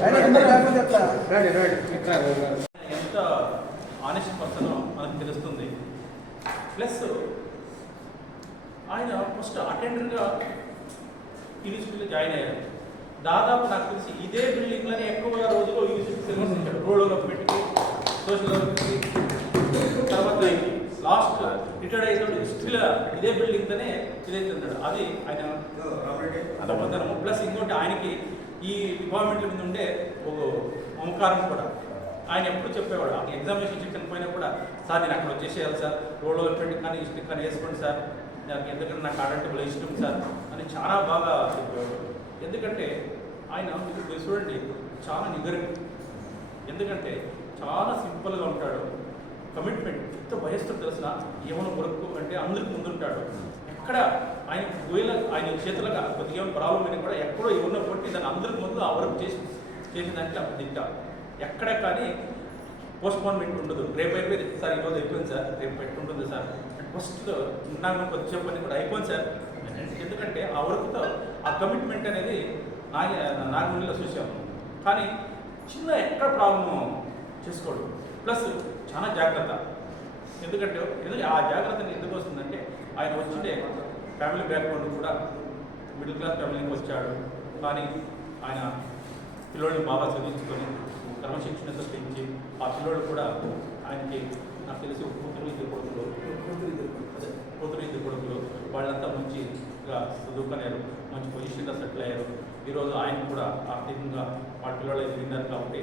ఎంత ఆనెస్ట్ పర్సనో మనకు తెలుస్తుంది. ప్లస్ ఆయన ఫస్ట్ అటెండర్గా యూనివర్సిటీలో జాయిన్ అయ్యారు. దాదాపు నాకు తెలిసి ఇదే బిల్డింగ్లోనే ఎక్కువ రోజులు యూనివర్సిటీ సర్వీస్ ఇచ్చాడు. రోడ్లో పెట్టి సోషల్ తర్వాత లాస్ట్ రిటైర్డ్ అయినప్పుడు హిస్టరీలో ఇదే బిల్డింగ్తోనే ఇదైతే ఉన్నాడు. అది ఆయన అదొకతనము. ప్లస్ ఇంకోటి ఆయనకి ఈ డిపార్ట్మెంట్ల మీద ఉండే ఒక మమకారం కూడా. ఆయన ఎప్పుడు చెప్పేవాడు, ఆ ఎగ్జామినేషన్ సెక్షన్ పోయినా కూడా, సార్ నేను అక్కడ వచ్చేసేయాలి సార్, రోడ్లో పెట్టి కానీ హిస్టరీ కానీ వేసుకోండి సార్, నాకు ఎందుకంటే నాకు ఆడంటే ఇష్టం సార్ అని చాలా బాగా చెప్పేవాడు. ఎందుకంటే ఆయన మీరు చూడండి చాలా నిగరం. ఎందుకంటే చాలా సింపుల్గా ఉంటాడు. కమిట్మెంట్ ఎంత భయస్తూ తెలిసిన ఏమైనా వర్క్ అంటే అందరికి ముందుంటాడు. ఎక్కడ ఆయన ఆయన చేతులుగా కొద్దిగా ఏమైనా ప్రాబ్లం అయినా కూడా ఎక్కడో ఏమన్నా కొట్టి దాన్ని అందరికి ముందు ఆ వర్క్ చేసిన దాంట్లో తింటా. ఎక్కడ కానీ పోస్ట్పోన్మెంట్ ఉండదు. రేపు అయిపోయింది సార్, ఈరోజు అయిపోయింది సార్, రేపు పెట్టుకుంటుంది సార్, ఫస్ట్ నాకు కొద్ది చెప్పని కూడా అయిపోయింది సార్. ఎందుకంటే ఆ వర్క్తో ఆ కమిట్మెంట్ అనేది నాగమూలిలో చూసాము. కానీ చిన్న ఎక్కడ ప్రాబ్లము చేసుకోడు. ప్లస్ చాలా జాగ్రత్త. ఎందుకంటే ఆ జాగ్రత్తని ఎందుకు వస్తుందంటే ఆయన వచ్చిండే ఫ్యామిలీ బ్యాక్గ్రౌండ్ కూడా మిడిల్ క్లాస్ ఫ్యామిలీకి వచ్చాడు. కానీ ఆయన పిల్లోడిని బాగా చదివించుకొని క్రమశిక్షణతో పెంచి ఆ పిల్లోడు కూడా ఆయనకి నాకు తెలిసి కూతురు ఇద్దరు కొడుకులు వాళ్ళంతా మంచిగా చదువుకున్నారు, మంచి పొజిషన్గా సెటిల్ అయ్యారు. ఈరోజు ఆయన కూడా ఆర్థికంగా వాళ్ళ పిల్లలు ఎదిగినారు కాబట్టి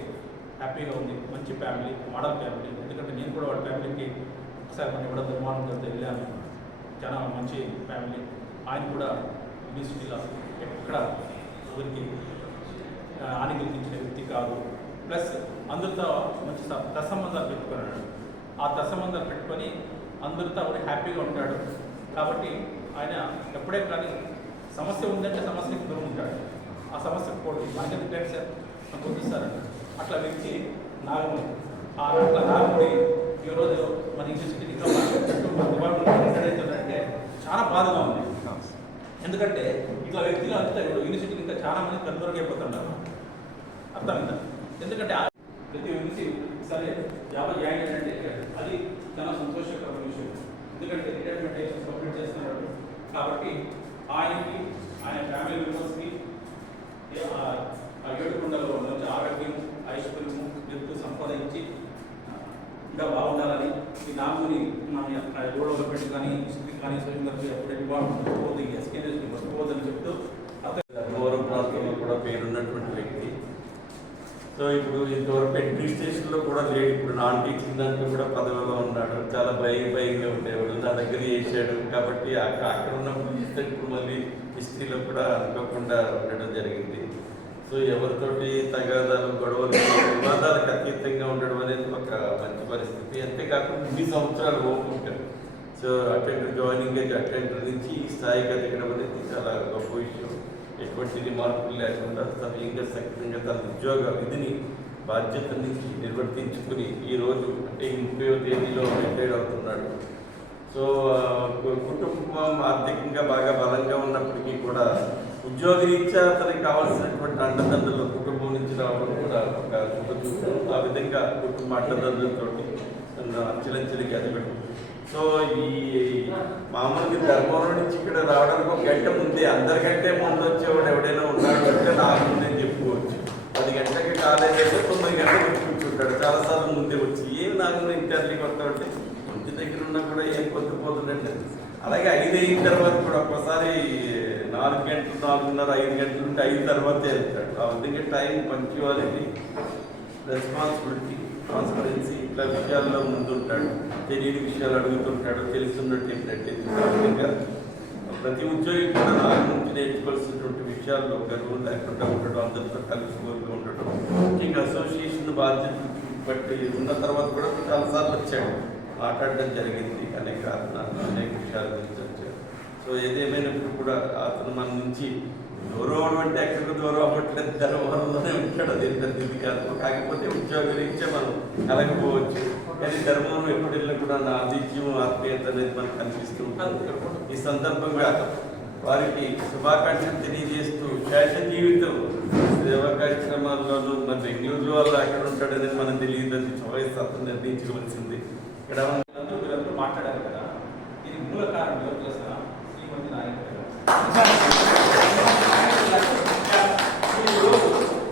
హ్యాపీగా ఉంది. మంచి ఫ్యామిలీ, మోడల్ ఫ్యామిలీ. ఎందుకంటే నేను కూడా వాళ్ళ ఫ్యామిలీకి ఒకసారి మన ఇవ్వడం నిర్మాణంతో వెళ్ళాను. చాలా మంచి ఫ్యామిలీ. ఆయన కూడా యూనివర్సిటీలో ఎక్కడ ఊరికి ఆనికల్పించిన వ్యక్తి కాదు. ప్లస్ అందరితో మంచి తత్సంబంధాలు పెట్టుకున్నాడు. ఆ తత్సంబంధాలు పెట్టుకొని అందరితో కూడా హ్యాపీగా ఉంటాడు. కాబట్టి ఆయన ఎప్పుడే కానీ సమస్య ఉందంటే సమస్యకి దూరం ఉంటాడు. ఆ సమస్యకు పోటీ మనకెందుకంటే సార్ నాకు గుర్తిస్తారంట. అట్లా వ్యక్తి నాగమణి. అట్లా నాగమణి ఈరోజు మన యూనివర్సిటీకి అంటే చాలా బాధగా ఉంది. ఎందుకంటే ఇట్లా వ్యక్తిలో అంతా ఇప్పుడు యూనివర్సిటీకి ఇంకా చాలా మంది కనుగొరగైపోతుంటారు. అర్థమైందా? ఎందుకంటే ప్రతి యూనివర్సిటీ సరే జాబ్ జాయిన్ అయ్యారంటే అది చాలా సంతోషకరమైన విషయం. ఎందుకంటే రిటైర్మెంట్ అయ్యి కంప్లీట్ చేస్తున్నాడు కాబట్టి ఆయనకి ఆయన ఫ్యామిలీ మెంబర్స్కి ఏడుకొండలో మంచి ఆరోగ్యం, ఐశ్వర్యము, ఎత్తు సంపద ఇచ్చి ఇంకా బాగుండాలని ఈ నాముని మన రోడ్లో పెట్టి కానీ హిస్టరీ కానీ స్వయంగా ఎప్పుడైతే బాగుంటుంది ఎస్కేఎస్కి వస్తుపోదని చెప్తూ గౌరవ ప్రాంతంలో కూడా పేరున్నటువంటి వ్యక్తి. సో ఇప్పుడు ఇంతవరకు అడ్మినిస్ట్రేషన్లో కూడా లేడు. ఇప్పుడు నాన్ టీచింగ్ దాంట్లో కూడా పదవిలో ఉన్నాడు. చాలా భయంగా ఉండేవాడు. నా దగ్గర చేశాడు కాబట్టి అక్కడ ఉన్నప్పుడు ఇప్పుడు మళ్ళీ హిస్టరీలో కూడా అనుకోకుండా ఉండడం జరిగింది. సో ఎవరితోటి తగాదాలు, గొడవలు, వివాదాలకు అతీతంగా ఉండడం అనేది ఒక మంచి పరిస్థితి. అంతేకాకుండా 2 సంవత్సరాలు ఓపుకుంటారు. సో జాయినింగ్ అటెండర్ నుంచి ఈ స్థాయికి ఎదగడం అనేది చాలా గొప్ప విషయం. ఎటువంటి మార్పులు లేకుండా సవ్యంగా సక్రమంగా తన ఉద్యోగ విధిని బాధ్యత నుంచి నిర్వర్తించుకుని ఈరోజు అంటే 30వ తేదీలో రిటైర్డ్ అవుతున్నాడు. సో కుటుంబం ఆర్థికంగా బాగా బలంగా ఉన్నప్పటికీ కూడా ఉద్యోగరీత్యా అతనికి కావాల్సినటువంటి అండదండలు కుటుంబం నుంచి రావడం కూడా ఒక శుభచూపం. ఆ విధంగా కుటుంబ అండదండలతో అంచెలంచెలకి ఎదగడం. సో ఈ మామూలుగా ధర్మవరం నుంచి ఇక్కడ రావడానికి ఒక గంట ముందే, అందరికంటే ముందు వచ్చేవాడు ఎవడైనా ఉన్నాడు అంటే నాకు ముందే చెప్పుకోవచ్చు. 10 గంటలకి కాలేజ్ అయితే 9 గంటలకు వచ్చి కూర్చుంటాడు. చాలాసార్లు ముందే వచ్చి ఏమి నాకు ఇంటర్వ్యూకి వస్తామంటే ఇంటి దగ్గర ఉన్నా కూడా ఏం పొద్దుపోతుందంటే అలాగే 5 అయిన తర్వాత కూడా ఒక్కసారి 4 గంటలు, 4:30, 5 గంటలు ఉంటే 5 తర్వాతే వెళ్తాడు. ఆ విధంగా టైం, పంక్చువాలిటీ, రెస్పాన్సిబిలిటీ, ట్రాన్స్పరెన్సీ ఇట్లా విషయాల్లో ముందుంటాడు. తెలియని విషయాలు అడుగుతుంటాడు, తెలుసున్నట్టు విధంగా ప్రతి ఉద్యోగి కూడా నాకు నుంచి నేర్చుకోవాల్సినటువంటి విషయాల్లో గర్వం లేకుండా ఉండడం, అందరితో కలిసిపోతూ ఉండడం. ముఖ్యంగా అసోసియేషన్ బాధ్యతలు బట్టి ఉన్న తర్వాత కూడా చాలాసార్లు వచ్చాడు, మాట్లాడడం జరిగింది. అనేక విషయాల గురించి వచ్చాడు. సో ఏదేమైనప్పుడు కూడా అతను మన నుంచి దూరం అంటే ఎక్కడికి దూరం అవ్వట్లేదు, ధర్మంలోనే ఉంటాడు. అది ఇది కాదు. కాకపోతే ఉద్యోగరీత్యా మనం కలగపోవచ్చు, కానీ ధర్మం ఎప్పుడైనా కూడా నా ఆతిథ్యం, ఆత్మీయత అనేది మనకు కనిపిస్తూ ఉంటుంది. ఈ సందర్భంగా వారికి శుభాకాంక్షలు తెలియజేస్తూ శేష జీవితం సేవా కార్యక్రమాల్లోనూ మన బెంగళూరు వాళ్ళు ఎక్కడ ఉంటాడనేది మనం తెలియదు, అది చాయిస్ అతను నిర్ణయించుకోవాల్సింది. ఇక్కడ వీళ్ళందరూ మాట్లాడారు కదా, ఇది మూల కారణం ఎవరు తెలుసా? శ్రీమతి నాయక్ గారు.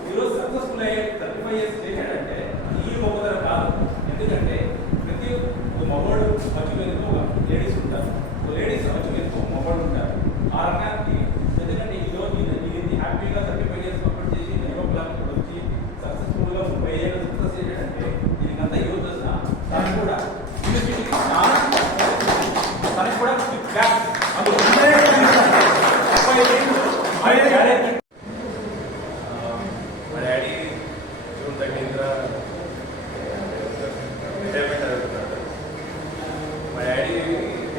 ఈరోజు సక్సెస్ఫుల్ అయ్యే 35 years చేశాడంటే ఈ ఒక్కదర కాదు. ఎందుకంటే ప్రతి మగవాడు మధ్య వెనుక లేడీస్ ఉంటారు, లేడీస్ మధ్య వెనుక మగవాడు ఉంటారు. ఆ రకానికి ఎందుకంటే ఈరోజు ఇది హ్యాపీగా 35 years కంప్లీట్ చేసి నెలలోకి వచ్చి సక్సెస్ఫుల్గా 30 ఏళ్ళు సక్సెస్ చేశాడంటే దీనికంతా యూజ్ తనకు కూడా తనకు కూడా మా డాడీ జూన్ 13th రిటైర్మెంట్ అవుతున్నాడు. మా డాడీ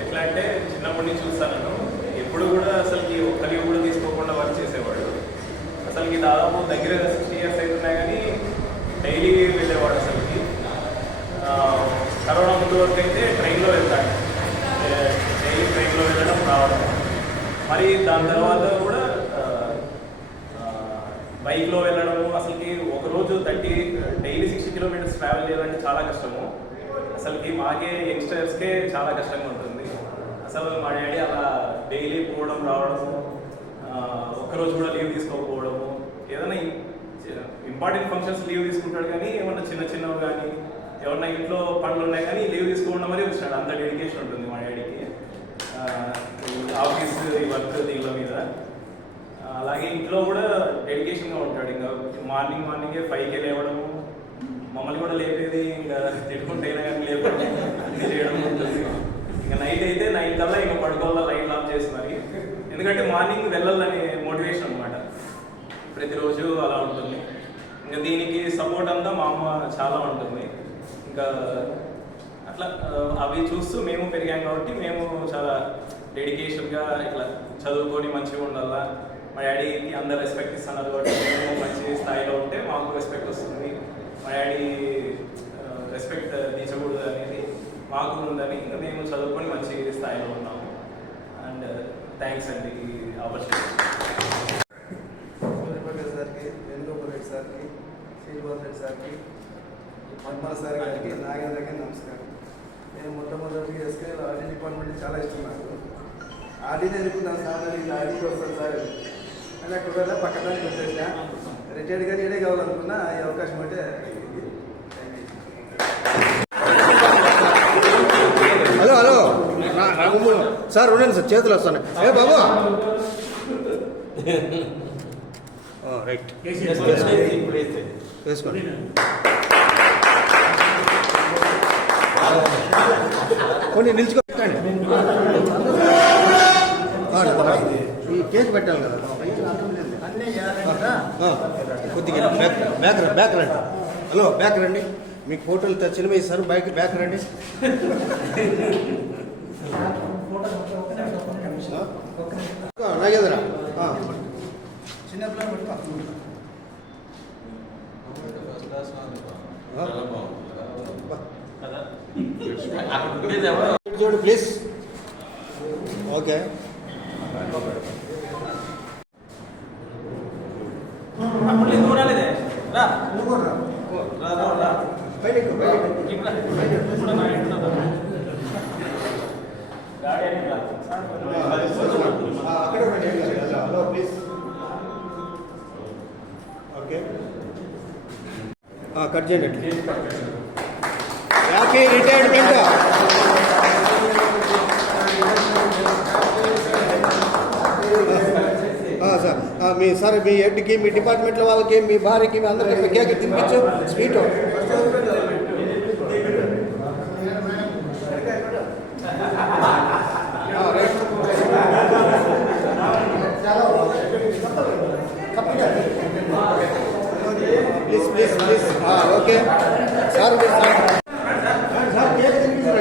ఎట్లా అంటే చిన్నప్పటి నుంచి చూస్తాను నేను, ఎప్పుడు కూడా అసలుకి ఒక్కరికి కూడా తీసుకోకుండా వర్క్ చేసేవాడు. అసలుకి దాదాపు దగ్గర 60 years అవుతున్నాయి కానీ డైలీ వెళ్ళేవాడు. అసలుకి కరోనా ముందు వరకు అయితే ట్రైన్లో వెళ్తాడు, డైలీ ట్రైన్లో వెళ్ళడం రావడం. మరి దాని తర్వాత కూడా బైక్లో వెళ్ళడము. అసలుకి ఒకరోజు డైలీ 60 kilometers ట్రావెల్ చేయాలంటే చాలా కష్టము. అసలుకి మాకే యంగ్స్టర్స్కే చాలా కష్టంగా ఉంటుంది. అసలు మా డాడీ అలా డైలీ పోవడం రావడం, ఒక్కరోజు కూడా లీవ్ తీసుకోకపోవడము. ఏదైనా ఇంపార్టెంట్ ఫంక్షన్స్ లీవ్ తీసుకుంటాడు కానీ ఏమన్నా చిన్నవి కానీ ఎవరన్నా ఇంట్లో పనులు ఉన్నాయి కానీ లీవ్ తీసుకోకుండా మరీ వచ్చాడు. అంత డెడికేషన్ ఉంటుంది మా డాడీకి ఆఫీస్ వర్క్ దీనిలో మీద. అలాగే ఇంట్లో కూడా డెడికేషన్గా ఉంటాడు. ఇంకా మార్నింగే 5కే లేవడము, మమ్మల్ని కూడా లేపేది, ఇంకా తిట్టుకుంటైనా కానీ లేపడం అన్నీ చేయడం ఉంటుంది. ఇంకా నైట్ అయితే 9 కల్లా ఇంకా పడుకోవాలా లైట్ ఆఫ్ చేసి మరి, ఎందుకంటే మార్నింగ్ వెళ్ళాలని మోటివేషన్ అనమాట. ప్రతిరోజు అలా ఉంటుంది. ఇంకా దీనికి సపోర్ట్ అంతా మా అమ్మ చాలా ఉంటుంది. ఇంకా అట్లా అవి చూస్తూ మేము పెరిగాం కాబట్టి మేము చాలా డెడికేషన్గా ఇట్లా చదువుకొని మంచిగా ఉండాలా. మా డాడీకి అందరు రెస్పెక్ట్ ఇస్తున్నారు కాబట్టి మేము మంచి స్థాయిలో ఉంటే మాకు రెస్పెక్ట్ వస్తుంది. మా డాడీ రెస్పెక్ట్ తీర్చకూడదు అనేది మాకు ఉందని ఇంకా మేము చదువుకొని మంచి స్థాయిలో ఉన్నాము. అండ్ థ్యాంక్స్ అండి ఈ ఆపర్చునిటీ. సూర్యప్రకాష్ సార్కి, వేణుగోపాల్ రెడ్డి సార్కి, శ్రీనివాస్ రెడ్డి సార్కి, మన్మల సార్ గారికి, నాగేంద్రకి నమస్కారం. నేను మొట్టమొదటి ఎస్కే ఆర్డీ డిపార్ట్మెంట్ చాలా ఇష్టం. నాకు ఆర్డీని అనుకున్నాను సార్, నేను ఆర్డీకి వస్తాను సార్ అని అక్కడ పక్కదానికి వచ్చేసా. రిటైర్డ్ గారు ఏడే కావాలనుకున్నా ఈ అవకాశం అంటే హలో సార్ ఉండండి సార్, చేతులు వస్తాను. ఏ బాబు రైట్ వేసుకోండి. కొన్ని నిల్చుకోండి. ఈ కేక్ పెట్టాలి కదా కొద్దిగా బ్యాక్ రండి. హలో బ్యాక్ రండి. మీకు ఫోటోలు సినిమా ఇస్తారు, బ్యాక్ రండి. నాగేంద్ర చూడు ప్లీజ్. ఓకే అప్పుడు ఎందుకు రాలేదే? రా బయటకు అక్కడ హలో ప్లీజ్. ఓకే కట్ చేయండి. Happy retirement. సార్ మీ హెడ్కి, మీ డిపార్ట్మెంట్లో వాళ్ళకి, మీ భార్యకి, మీ అందరికీ కేక్ తినిపించు. Sweet please okay sir. Sir cake తినిపించారు.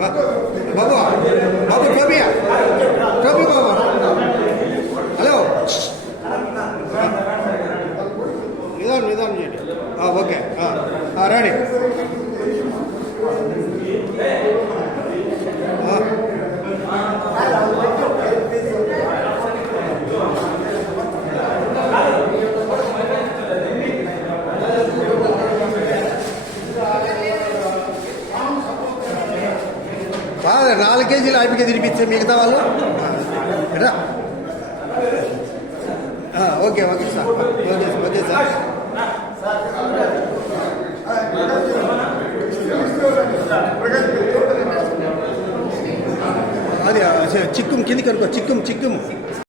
బాబు టోబీ బాబు హలో నిదానం చేయండి. ఓకే రాణి 4 కేజీలు ఆపికే తినిపించే మిగతా వాళ్ళు రా. Okay okay sir, okay sir. అది చిక్కుం కిందికి అనుకో, చిక్కుం